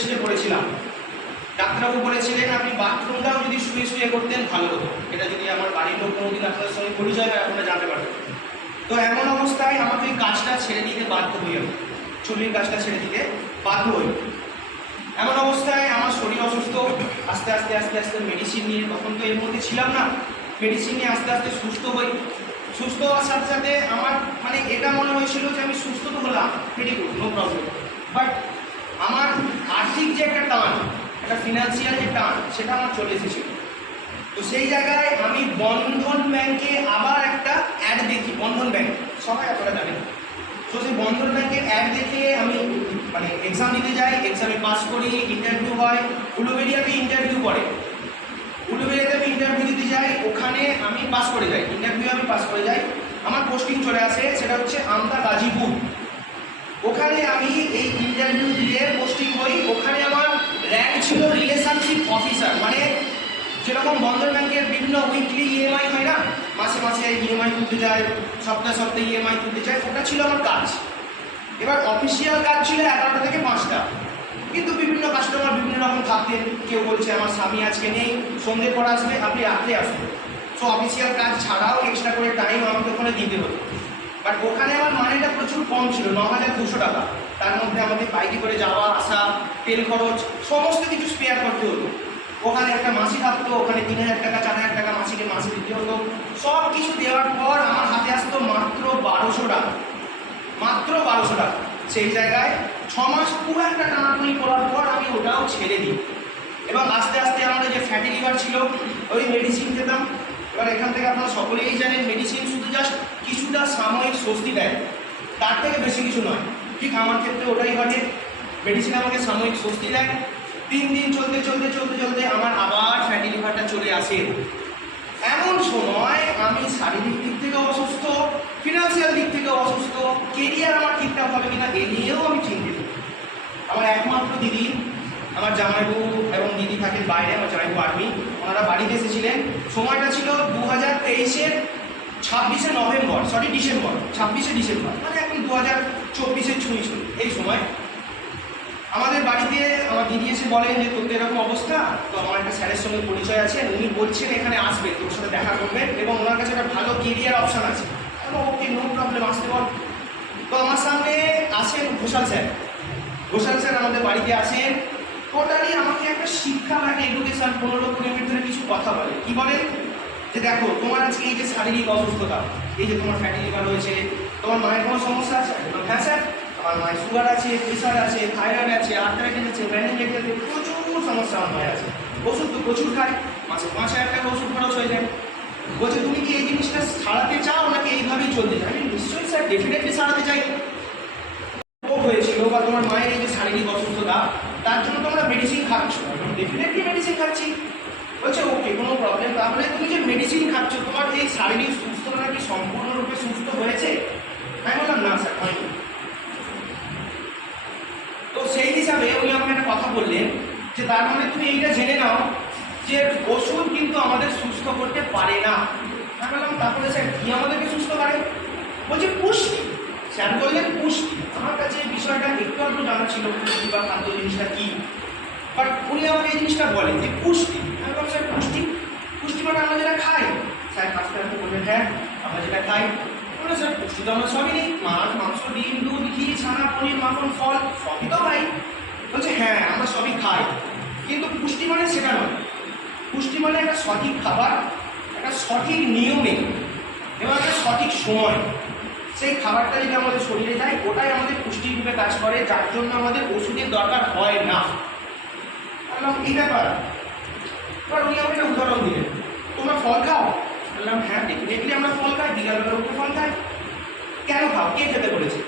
টেস্টে পড়েছিলাম, ডাক্তারবাবু বলেছিলেন আপনি বাথরুমটাও যদি শুয়ে শুয়ে করতেন ভালো হতো। এটা যদি আমার বাড়ির লোক কোনোদিন আপনাদের সঙ্গে পরিচয় হয় আপনারা জানতে পারবেন। তো এমন অবস্থায় আমাকে ওই কাজটা ছেড়ে দিতে বাধ্য হই, আমি চুলের কাজটা ছেড়ে দিতে বাধ্য হই। এমন অবস্থায় আমার শরীর অসুস্থ, আস্তে আস্তে আস্তে আস্তে মেডিসিন নিয়ে, তখন তো এর মধ্যে ছিলাম না, মেডিসিন নিয়ে আস্তে আস্তে সুস্থ হই। সুস্থ হওয়ার সাথে সাথে আমার মানে এটা মনে হয়েছিল যে আমি সুস্থ তো হলাম, very good, no problem, but আমার আর্থিক যে একটা টান, একটা ফিনান্সিয়াল যে টান, সেটা আমার চলে এসেছিল। তো সেই জায়গায় আমি বন্ধন ব্যাংকে আবার একটা অ্যাড দেখি, বন্ধন ব্যাংক সবাই আপনারা জানেন। তো সেই বন্ধন ব্যাংকের অ্যাড দেখে আমি মানে এক্সাম দিতে যাই, এক্সামে পাস করি, ইন্টারভিউ হয়, উলুবেড়িয়াতে ইন্টারভিউ করে, উলুবেড়িয়াতে আমি ইন্টারভিউ দিতে যাই, ওখানে আমি পাস করে যাই, ইন্টারভিউ আমি পাস করে যাই, আমার পোস্টিং চলে আসে, সেটা হচ্ছে আমতা গাজীপুর। ওখানে আমি এই ইন্টারভিউ দিয়ে পোস্টিং হই। ওখানে আমার র্যাঙ্ক ছিল রিলেশনশিপ অফিসার, মানে যেরকম বন্ধন ব্যাংকের বিভিন্ন উইকলি ইএমআই হয় না, মাসে মাসে ইএমআই তুলতে যায়, সপ্তাহে সপ্তাহে ইএমআই তুলতে যায়, ওটা ছিল আমার কাজ। এবার অফিসিয়াল কাজ ছিল 11টা থেকে 5টা, কিন্তু বিভিন্ন কাস্টমার বিভিন্ন রকম থাকতেন, কেউ বলছে আমার স্বামী আজকে নেই, সন্ধ্যে পর আসবে, আপনি রাত্রে আসবেন। সো অফিসিয়াল কাজ ছাড়াও এক্সট্রা করে টাইম আমাকে ওখানে দিতে হতো। বাট ওখানে আমার মানেটা প্রচুর কম ছিল, 9,200 টাকা। তার মধ্যে আমাদের বাইকে করে যাওয়া আসা, তেল খরচ, সমস্ত কিছু স্পেয়ার করতে হতো। ওখানে একটা মাসি থাকতো, ওখানে 3,000 টাকা 4,000 টাকা মাসিকে মাসে দিতে হতো। সব কিছু দেওয়ার পর আমার হাতে আসতো মাত্র 1,200 টাকা, মাত্র 1,200 টাকা। সেই জায়গায় 6 মাস পুরো একটা টানাটানি করার পর আমি ওটাও ছেড়ে দিই, এবং আস্তে আস্তে আমাদের যে ফ্যাটি লিভার ছিল, ওই মেডিসিন খেতাম। এবার এখান থেকে আপনারা সকলেই জানেন মেডিসিন শুধু জাস্ট কিছুটা সাময়িক স্বস্তি দেয়, তার থেকে বেশি কিছু নয়। ঠিক আমার ক্ষেত্রে ওটাই ঘটে, মেডিসিন আমাকে সাময়িক স্বস্তি দেয়। 3 দিন চলতে চলতে চলতে চলতে আমার আবার ফ্যাটি লিভারটা চলে আসে। এমন সময় আমি শারীরিক দিক থেকেও অসুস্থ, ফিনান্সিয়াল দিক থেকেও অসুস্থ, কেরিয়ার আমার ঠিকঠাক হবে কিনা এ নিয়েও আমি চিন্তিত। আমার একমাত্র দিদি, আমার জামাইবু এবং দিদি থাকেন বাইরে, আমার জামাইবু আর্মি, ওনারা বাড়িতে এসেছিলেন। সময়টা ছিল 2023-এর 26শে নভেম্বর, সরি ডিসেম্বর, 26শে ডিসেম্বর, মানে এখন 2024-এর ছুঁই ছুঁই এই সময়। আমাদের বাড়িতে আমার দিদি এসে বলেন যে তোর এরকম অবস্থা, তো আমার একটা স্যারের সঙ্গে পরিচয় আছে, উনি বলছেন এখানে আসবে, তোর সাথে দেখা করবেন, এবং ওনার কাছে একটা ভালো কেরিয়ার অপশান আছে। ওকে, নো প্রবলেম, আসতে বল। তো আমার সামনে আসেন ঘোষাল স্যার। ঘোষাল স্যার আমাদের বাড়িতে আসেন, টোটালি আমাকে একটা শিক্ষা মানে এডুকেশন 15-20 মিনিট ধরে কিছু কথা বলে। কি বলে যে দেখো তোমার আজকে এই যে শারীরিক অসুস্থতা, এই যে তোমার ফ্যাটি লিভার রয়েছে, তোমার মায়ের কোনো সমস্যা আছে? হ্যাঁ স্যার, আমার মায়ের সুগার আছে, প্রেশার আছে, থাইরয়েড আছে, আর্থারাইটিস আছে, মেনিনজাইটিস আছে, প্রচুর সমস্যা আমার মায়ের আছে। ওষুধ তো প্রচুর খায়, মাসে 5,000 টাকা ওষুধ খরচ হয়ে যায়। বলছে তুমি কি এই জিনিসটা ছাড়াতে চাও নাকি এইভাবেই চলতে চাও? আমি নিশ্চয়ই স্যার, ডেফিনেটলি ছাড়াতে চাই। হয়েছিল বা তোমার মায়ের এই যে শারীরিক অসুস্থতা, তার জন্য তোমরা মেডিসিন খাচ্ছ? ডেফিনেটলি মেডিসিন খাচ্ছি। বলছে ওকে, কোনো প্রবলেম। তাহলে তুমি যে মেডিসিন খাচ্ছ, তোমার এই শারীরিক সুস্থতা কি সম্পূর্ণরূপে সুস্থ হয়েছে? আমি বললাম না স্যার, হয়নি। তো সেই হিসাবে উনি আমাকে একটা কথা বললেন যে তার মানে তুমি এইটা জেনে নাও যে ওষুধ কিন্তু আমাদের সুস্থ করতে পারে না। আমি বললাম তারপরে স্যার কি আমাদেরকে সুস্থ করে? বলছে পুষ্টি। স্যার বললেন পুষ্টি। আমার কাছে এই বিষয়টা একটু জানা ছিল, পুষ্টি বা খাদ্য জিনিসটা কি, বাট উনি আমাকে এই জিনিসটা বলেন যে পুষ্টি। আমি বললাম স্যার পুষ্টি, পুষ্টি মানে আমরা যেটা খাই। স্যার কাজটা বললেন হ্যাঁ আমরা যেটা খাই। বললেন স্যার পুষ্টি তো আমরা সবই নেই, মাছ, মাংস, ডিম, দুধ, ঘি, ছানা, পনির, মাখন, ফল সবই তো খাই। বলছে হ্যাঁ আমরা সবই খাই, কিন্তু পুষ্টি মানে সেটা নয়। পুষ্টি মানে একটা সঠিক খাবার, একটা সঠিক নিয়মে এবং একটা সঠিক সময় সেই খাবারটা যদি আমাদের শরীরে যায়, ওটাই আমাদের পুষ্টির রূপে কাজ করে, যার জন্য আমাদের ওষুধের দরকার হয় না। বললাম এই ব্যাপার। এবার উনি আমাকে একটা উদাহরণ দিলেন, তোমরা ফল খাও? বললাম হ্যাঁ ডেফিনেটলি আমরা ফল খাই, বিকালবেলা উঠে ফল খাই। কেন খাও? কে খেতে বলেছে?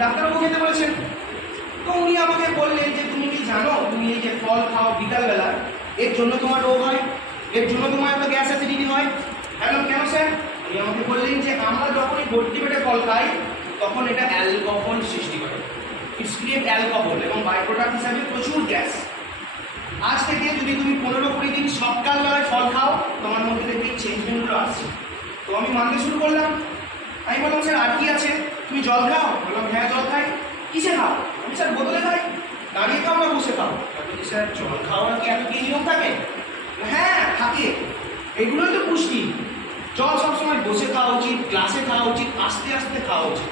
ডাক্তারবাবু খেতে বলেছেন। তো উনি আমাকে বললেন যে তুমি কি জানো, তুমি এই যে ফল খাও বিকালবেলা, এর জন্য তোমার রোগ হয়, এর জন্য তোমার একটা গ্যাস অ্যাসিডিটি হয়। এখন কেন স্যার? উনি আমাকে বললেন যে আমরা যখন এই ভর্তি পেটে ফল খাই, তখন এটা অ্যালকোহল সৃষ্টি করে, ইটস ক্রিয়েট অ্যালকোহল, এবং বাই প্রোডাক্ট হিসাবে প্রচুর গ্যাস। আজ থেকে যদি তুমি 15-20 দিন সকালবেলায় ফল খাও, তোমার মধ্যে থেকে এই চেঞ্জমেন্টগুলো আসছে। তো আমি মানতে শুরু করলাম। আমি বললাম স্যার আর কি আছে? তুমি জল খাও? বললাম হ্যাঁ জল খাই। কিসে খাও? আমি স্যার বোতলে খাই। দাঁড়িয়ে তো আমরা বসে খাবো। বলছি স্যার জল খাওয়া কি এত কি নিয়ম থাকে? হ্যাঁ থাকে, এগুলোই তো পুষ্টি। জল সবসময় বসে খাওয়া উচিত, গ্লাসে খাওয়া উচিত, আস্তে আস্তে খাওয়া উচিত।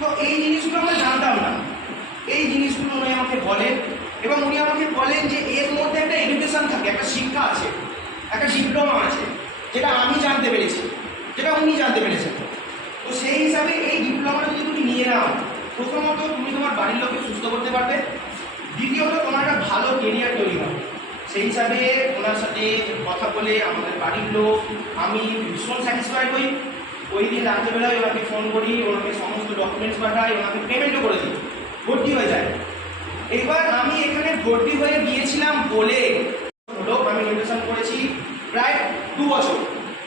তো এই জিনিসগুলো আমরা জানতাম না, এই জিনিসগুলো উনি আমাকে বলেন এবং উনি আমাকে বলেন যে এর মধ্যে একটা এডুকেশন থাকে, একটা শিক্ষা আছে, একটা ডিপ্লোমা আছে, যেটা আমি জানতে পেরেছি, যেটা উনি জানতে পেরেছেন। তো সেই হিসাবে এই ডিপ্লোমাটা যদি তুমি নিয়ে নাও, প্রথমত তুমি তোমার বাড়ির লোককে সুস্থ করতে পারবে, দ্বিতীয়ত তোমার একটা ভালো কেরিয়ার তৈরি হবে। সেই হিসাবে ওনার সাথে কথা বলে আমাদের বাড়ির লোক, আমি ভীষণ স্যাটিসফাইড হই। ওই দিন রাত্রেবেলায় ওনাকে ফোন করি, ওনাকে সমস্ত ডকুমেন্টস পাঠাই, ওনাকে পেমেন্টও করে দিই, ভর্তি হয়ে যায়। এবার আমি এখানে ভর্তি হয়ে গিয়েছিলাম বলে হলো, আমি নিউট্রিশন করেছি প্রায় 2 বছর,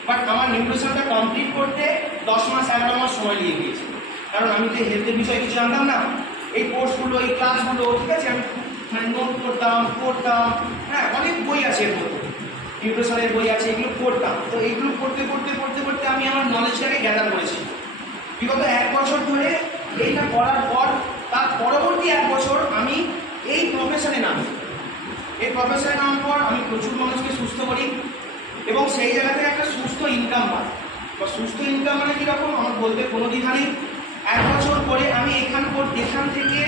বাট আমার নিউট্রিশনটা কমপ্লিট করতে 10 মাস 11 মাস সময় লেগে গিয়েছে। কারণ আমি তো হেলথের বিষয়ে কিছু জানতাম না। এই কোর্সগুলো, এই ক্লাসগুলো, ঠিক আছে, আমি মানে নোট করতাম, পড়তাম, হ্যাঁ অনেক বই আছে এর মধ্যে, নিউট্রিশনের বই আছে, এগুলো পড়তাম। তো এইগুলো পড়তে পড়তে পড়তে পড়তে আমি আমার নলেজটাকে গ্যাদার করেছি। বিগত 1 বছর ধরে এইটা করার পর, তার পরবর্তী 1 বছর আমি এই প্রফেশনে নামি। এই প্রফেশনে নামার পর আমি প্রচুর মানুষকে সুস্থ করি এবং সেই জায়গা থেকে একটা সুস্থ ইনকাম পাই। বা সুস্থ ইনকাম মানে কীরকম আমার বলতে কোনো দ্বিধা নেই। 1 বছর পরে আমি এখান থেকে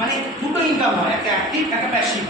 মানে দুটো ইনকাম হয়, একটা অ্যাক্টিভ, একটা প্যাসিভ।